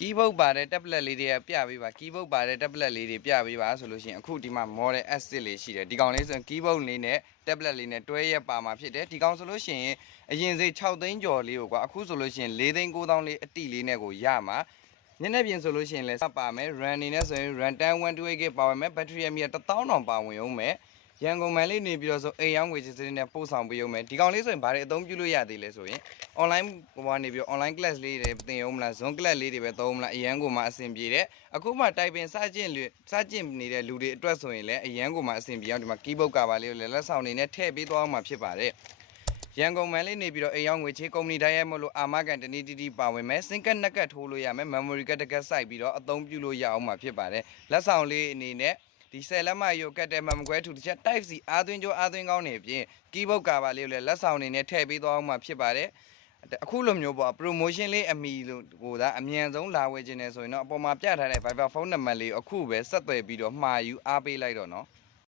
keyboard ပါတဲ့ tablet လေးတွေကပြပေးပါ keyboard ပါတဲ့ tablet လေးတွေပြပေးပါဆိုလို့ရှိရင်အခုဒီမှာ model S6 လေးရှိတယ်ဒီကောင်လေးဆိုရင် keyboard လေးနဲ့ tablet လေးနဲ့တွဲရက်ပါမှာဖြစ်တယ်ဒီကောင်ဆိုလို့ရှိရင်အရင်စိတ်6သိန်းကျော်လေးကိုကွာအခုဆိုလို့ရှိရင်4သိန်း9သောင်းလေးအတိလေးနဲ့ကိုရမှာညနေပြင်ဆိုလို့ရှိရင်လည်းစပါမယ် RAM နေနဲ့ဆိုရင် RAM 128GB ပါဝင်မယ် battery အမြင့်1000တောင်ပါဝင်အောင်မယ်ရန်ကုန်မန်လေးနေပြီးတော့ဆိုအိမ်ရောင်းငွေချစ်စင်းနဲ့ပို့ဆောင်ပေးအောင်မယ်ဒီကောင်လေးဆိုရင်ဘာတွေအသုံးပြုလို့ရသေးလဲဆိုရင် online ဟိုကနေပြီး online class လေးတွေသင်အောင်မလား Zoom class လေးတွေပဲသုံးမလားအရန်ကိုမှအဆင်ပြေတယ်အခုမှတိုင်ပင်စကျင့်နေတဲ့လူတွေအတွက်ဆိုရင်လည်းအရန်ကိုမှအဆင်ပြေအောင်ဒီမှာ keyboard ကပါလေးကိုလည်းလက်ဆောင်နေနဲ့ထည့်ပေးသွားအောင်မှာဖြစ်ပါတယ်ရန်ကုန်မန်လေးနေပြီးတော့အိမ်ရောင်းငွေချေးကုမ္ပဏီတိုင်းရဲ့မလို့အာမခံတနည်းတီးတီးပါဝင်မယ်စင်ကတ်နက်ကတ်ထိုးလို့ရမယ် memory ကတ်တကတ်စိုက်ပြီးတော့အသုံးပြုလို့ရအောင်မှာဖြစ်ပါတယ်လက်ဆောင်လေးအနေနဲ့ဒီဆယ်လက်မရုပ်ကတ်တဲ့မမကွဲထူတစ်ချက် type C အားသွင်းကြောအားသွင်းကောင်းနေပြင် keyboard ကပါလေးကိုလည်းလက်ဆောင်နေနဲ့ထည့်ပေးသွားအောင်မှာဖြစ်ပါတယ်အခုလိုမျိုးပေါ့ promotion လေးအမီလို့ဟိုဒါအမြန်ဆုံးလာဝယ်ခြင်းနေဆိုရင်တော့အပေါ်မှာပြထားတဲ့ Viber ဖုန်းနံပါတ်လေးအခုပဲဆက်သွယ်ပြီးတော့မှာယူအားပေးလိုက်တော့နော်